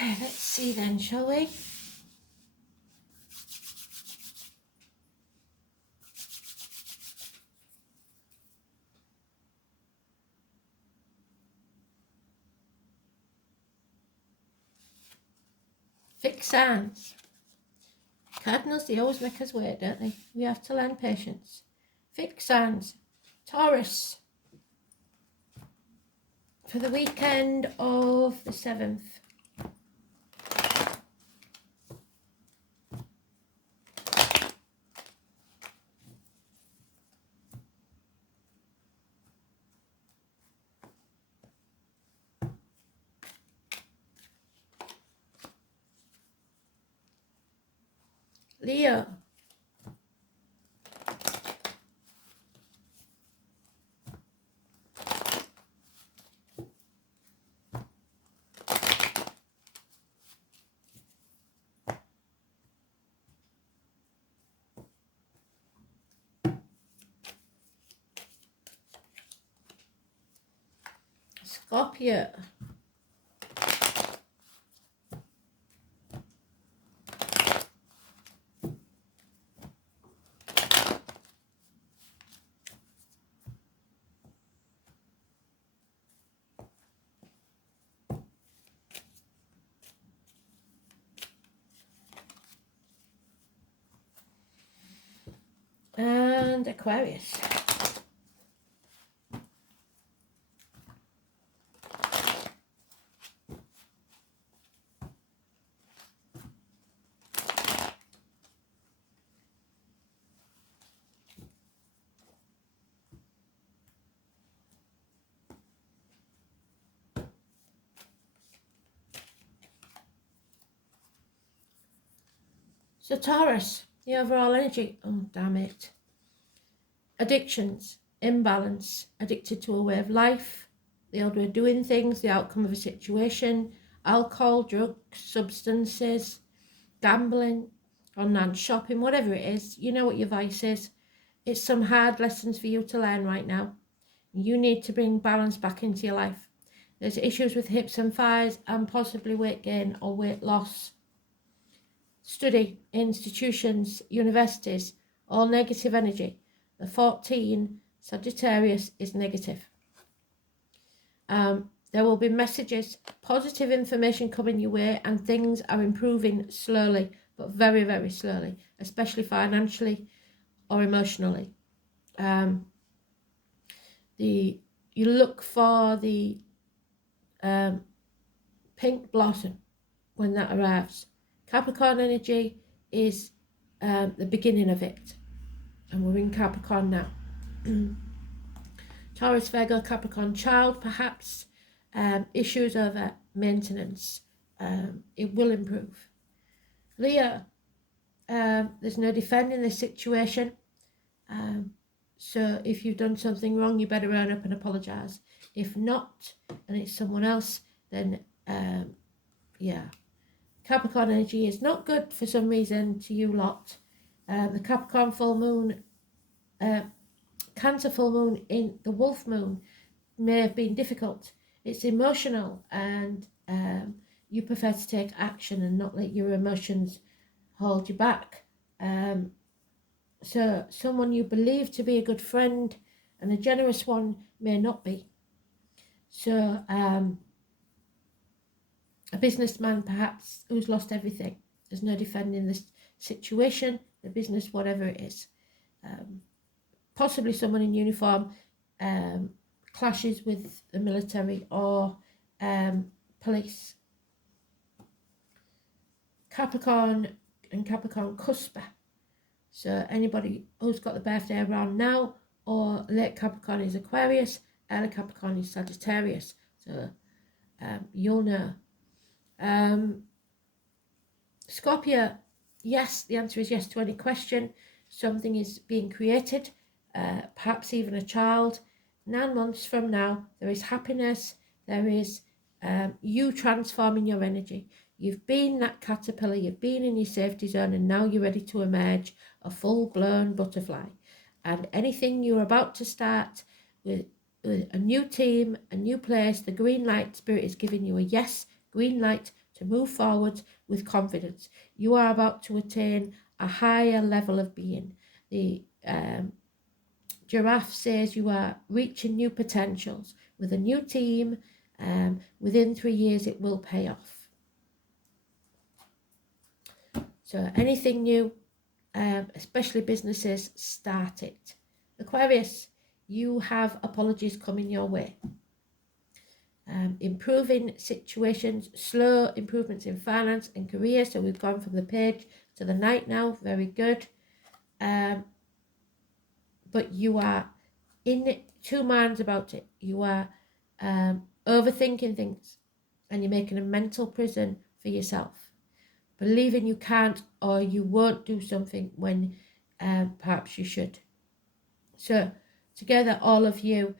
Okay, let's see then, shall we? Fixed signs. Cardinals, they always make us wait, don't they? We have to learn patience. Fixed signs. Taurus. For the weekend of the 7th. Leo. Scorpio. And Aquarius. So Taurus, the overall energy. Oh, damn it. Addictions, imbalance, addicted to a way of life, the old way of doing things, the outcome of a situation, alcohol, drugs, substances, gambling, online shopping, whatever it is. You know what your vice is. It's some hard lessons for you to learn right now. You need to bring balance back into your life. There's issues with hips and thighs and possibly weight gain or weight loss. Study, institutions, universities, all negative energy. The 14, Sagittarius, is negative. There will be messages, positive information coming your way, and things are improving slowly, but very, very slowly, especially financially or emotionally. You look for the pink blossom when that arrives. Capricorn energy is the beginning of it, and we're in Capricorn now. Taurus, Virgo, Capricorn, child, perhaps issues over maintenance. It will improve. Leo, there's no defending this situation. So if you've done something wrong, you better own up and apologise. If not, and it's someone else, then yeah. Capricorn energy is not good for some reason to you lot. The Capricorn full moon, Cancer full moon in the Wolf moon may have been difficult. It's emotional, and you prefer to take action and not let your emotions hold you back. So someone you believe to be a good friend and a generous one may not be. So a businessman perhaps who's lost everything. There's no defending this situation, the business, whatever it is. Possibly someone in uniform clashes with the military or police. Capricorn and Capricorn cusper. So anybody who's got the birthday around now, or late Capricorn is Aquarius, early Capricorn is Sagittarius. So you'll know. Scorpio, yes, the answer is yes to any question. Something is being created, perhaps even a child. 9 months from now, there is happiness, there is you transforming your energy. You've been that caterpillar, you've been in your safety zone, and now you're ready to emerge a full-blown butterfly. And anything you're about to start with a new team, a new place, the green light spirit is giving you a yes, green light to move forward with confidence. You are about to attain a higher level of being. The giraffe says you are reaching new potentials with a new team. Within 3 years, it will pay off. So anything new, especially businesses, start it. Aquarius, you have apologies coming your way. Improving situations, slow improvements in finance and career. So we've gone from the page to the knight now. Very good. But you are in two minds about it. You are overthinking things, and you're making a mental prison for yourself, believing you can't or you won't do something when perhaps you should. So together, all of you,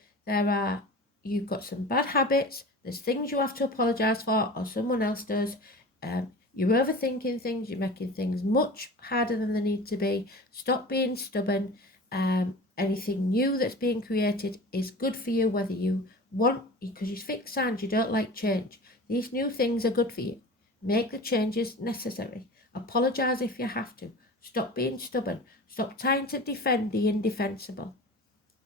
you've got some bad habits. There's things you have to apologize for, or someone else does. You're overthinking things. You're making things much harder than they need to be. Stop being stubborn. Anything new that's being created is good for you, whether you want, because you're fixed signs, you don't like change. These new things are good for you. Make the changes necessary. Apologize if you have to. Stop being stubborn. Stop trying to defend the indefensible.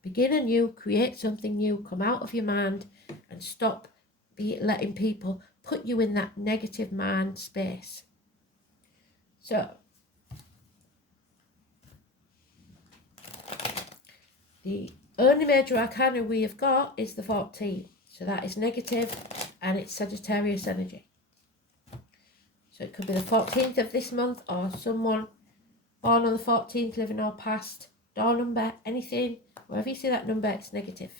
Begin anew, create something new, come out of your mind, and stop letting people put you in that negative mind space. So, the only major arcana we have got is the 14. So that is negative, and it's Sagittarius energy. So it could be the 14th of this month, or someone born on the 14th, living or past, door number, anything. Wherever you see that number, it's negative.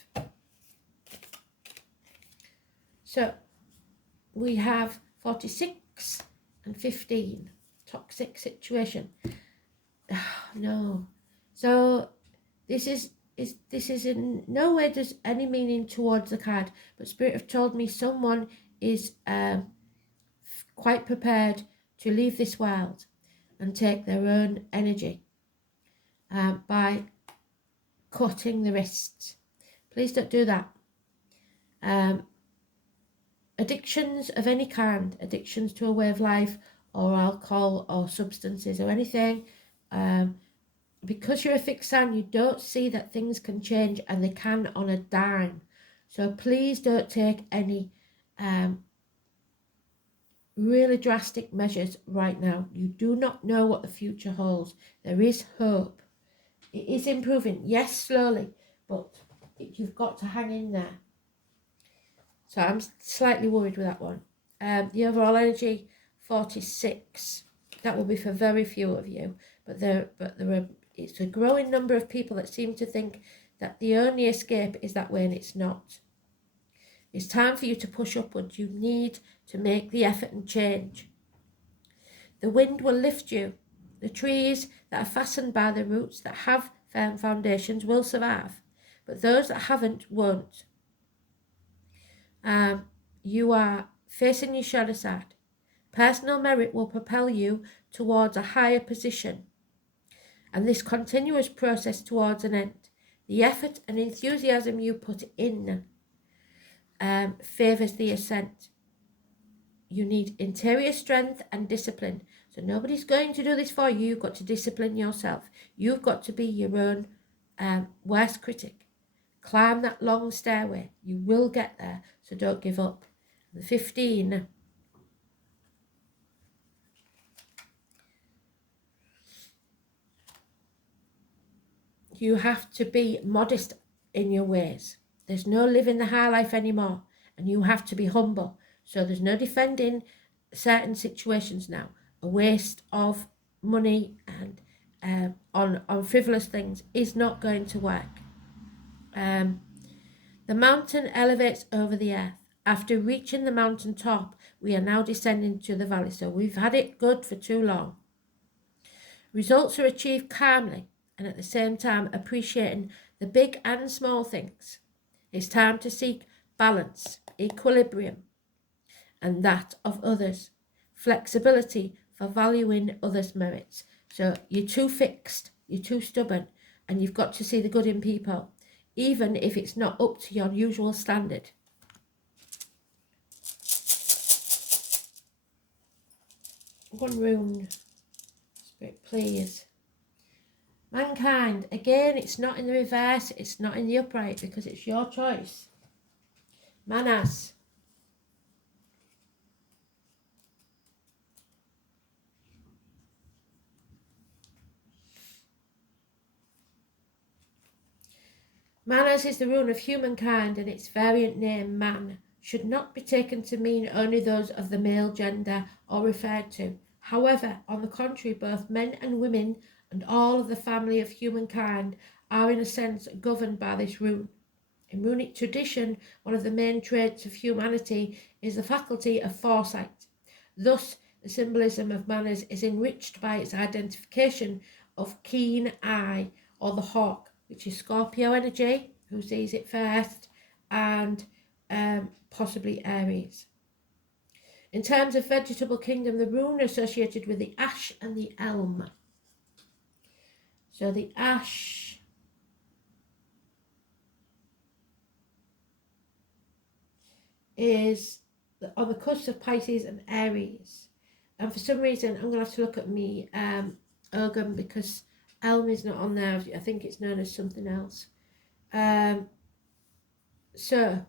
So we have 46 and 15. Toxic situation. No. So this is in no way does any meaning towards the card, but Spirit have told me someone is quite prepared to leave this world and take their own energy by cutting the wrists. Please don't do that. Addictions of any kind, addictions to a way of life or alcohol or substances or anything, because you're a fixed sign, you don't see that things can change, and they can on a dime. So please don't take any really drastic measures right now. You do not know what the future holds. There is hope. It is improving, yes, slowly, but you've got to hang in there. So I'm slightly worried with that one. The overall energy, 46. That will be for very few of you, but it's a growing number of people that seem to think that the only escape is that way, and it's not. It's time for you to push upwards. You need to make the effort and change. The wind will lift you. The trees that are fastened by the roots, that have firm foundations, will survive, but those that haven't won't. You are facing your shadow side. Personal merit will propel you towards a higher position, and this continuous process towards an end. The effort and enthusiasm you put in favours the ascent. You need interior strength and discipline. So nobody's going to do this for you. You've got to discipline yourself. You've got to be your own worst critic. Climb that long stairway. You will get there, so don't give up. The 15. You have to be modest in your ways. There's no living the high life anymore, and you have to be humble. So there's no defending certain situations now. A waste of money and on frivolous things is not going to work. The mountain elevates over the earth. After reaching the mountain top, we are now descending to the valley. So we've had it good for too long. Results are achieved calmly and at the same time appreciating the big and small things. It's time to seek balance, equilibrium, and that of others. Flexibility for valuing others' merits. So you're too fixed, you're too stubborn, and you've got to see the good in people, even if it's not up to your usual standard. One rune. Spirit, please. Mankind. Again, it's not in the reverse. It's not in the upright because it's your choice. Manas. Manas is the rune of humankind, and its variant name, man, should not be taken to mean only those of the male gender or referred to. However, on the contrary, both men and women and all of the family of humankind are in a sense governed by this rune. In runic tradition, one of the main traits of humanity is the faculty of foresight. Thus, the symbolism of Manas is enriched by its identification of keen eye, or the hawk, which is Scorpio energy, who sees it first, and possibly Aries. In terms of vegetable kingdom, the rune associated with the ash and the elm. So the ash is on the cusp of Pisces and Aries. And for some reason, I'm going to have to look at me Ogum, because elm is not on there. I think it's known as something else. So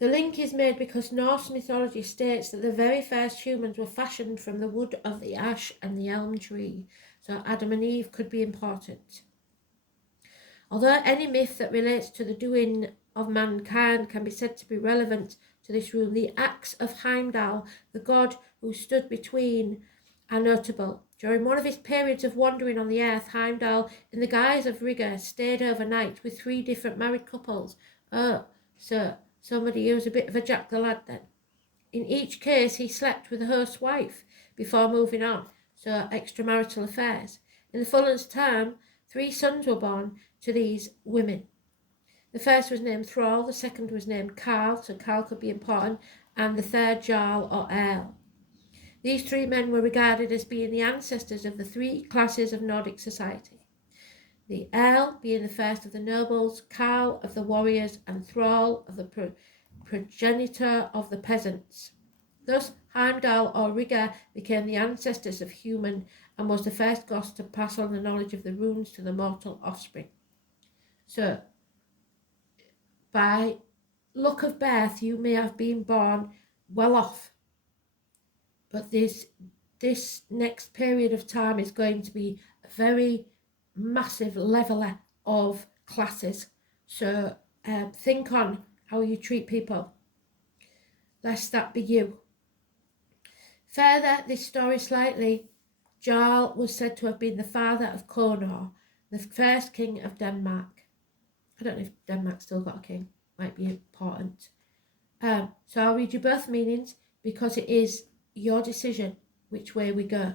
the link is made because Norse mythology states that the very first humans were fashioned from the wood of the ash and the elm tree. So Adam and Eve could be important. Although any myth that relates to the doing of mankind can be said to be relevant to this rune, the acts of Heimdall, the god who stood between, are notable. During one of his periods of wandering on the earth, Heimdall, in the guise of rigor, stayed overnight with 3 different married couples. Oh, so somebody who was a bit of a jack-the-lad then. In each case, he slept with the host's wife before moving on, so extramarital affairs. In the fullest term, 3 sons were born to these women. The first was named Thrall, the second was named Karl, so Karl could be important, and the third Jarl or Earl. These 3 men were regarded as being the ancestors of the 3 classes of Nordic society. The Earl being the first of the nobles, Karl of the warriors, and Thrall of the progenitor of the peasants. Thus, Heimdall or Rigger became the ancestors of human and was the first god to pass on the knowledge of the runes to the mortal offspring. So, by luck of birth, you may have been born well off, but this next period of time is going to be a very massive leveler of classes. So think on how you treat people, lest that be you. Further this story slightly, Jarl was said to have been the father of Conor, the first king of Denmark. I don't know if Denmark's still got a king, might be important. So I'll read you both meanings because it is your decision which way we go.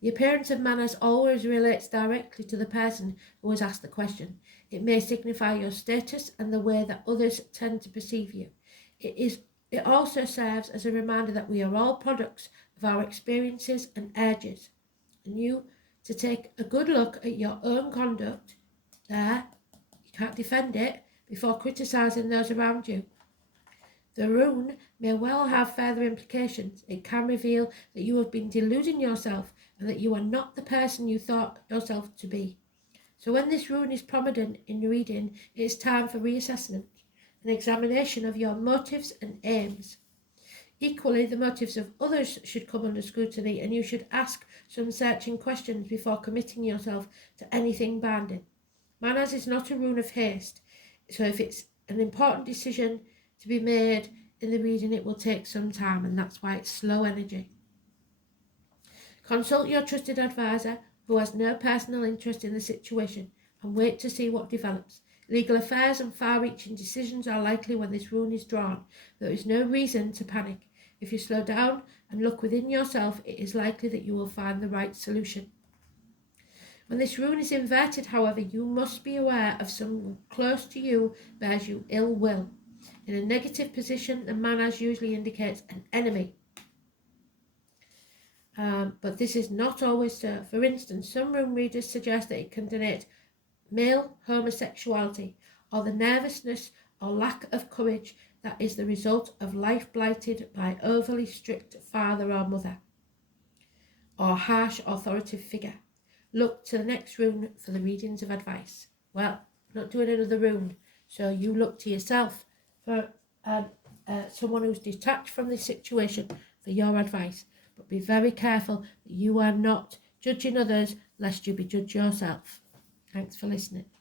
The appearance of manners always relates directly to the person who has asked the question. It may signify your status and the way that others tend to perceive you. It also serves as a reminder that we are all products of our experiences and urges, and you to take a good look at your own conduct. There, you can't defend it before criticising those around you. The rune may well have further implications. It can reveal that you have been deluding yourself and that you are not the person you thought yourself to be. So when this rune is prominent in reading, it is time for reassessment, an examination of your motives and aims. Equally, the motives of others should come under scrutiny, and you should ask some searching questions before committing yourself to anything binding. Manas is not a rune of haste, so if it's an important decision to be made in the reading, it will take some time, and that's why it's slow energy. Consult your trusted advisor who has no personal interest in the situation and wait to see what develops. Legal affairs and far-reaching decisions are likely when this rune is drawn. There is no reason to panic. If you slow down and look within yourself, it is likely that you will find the right solution. When this rune is inverted, however, you must be aware of someone close to you bears you ill will. In a negative position, the manas usually indicates an enemy. but this is not always so. For instance, some room readers suggest that it can denote male homosexuality or the nervousness or lack of courage that is the result of life blighted by overly strict father or mother or harsh authoritative figure. Look to the next rune for the readings of advice. Well, not doing another rune, so you look to yourself for someone who's detached from this situation for your advice. But be very careful that you are not judging others lest you be judged yourself. Thanks for listening.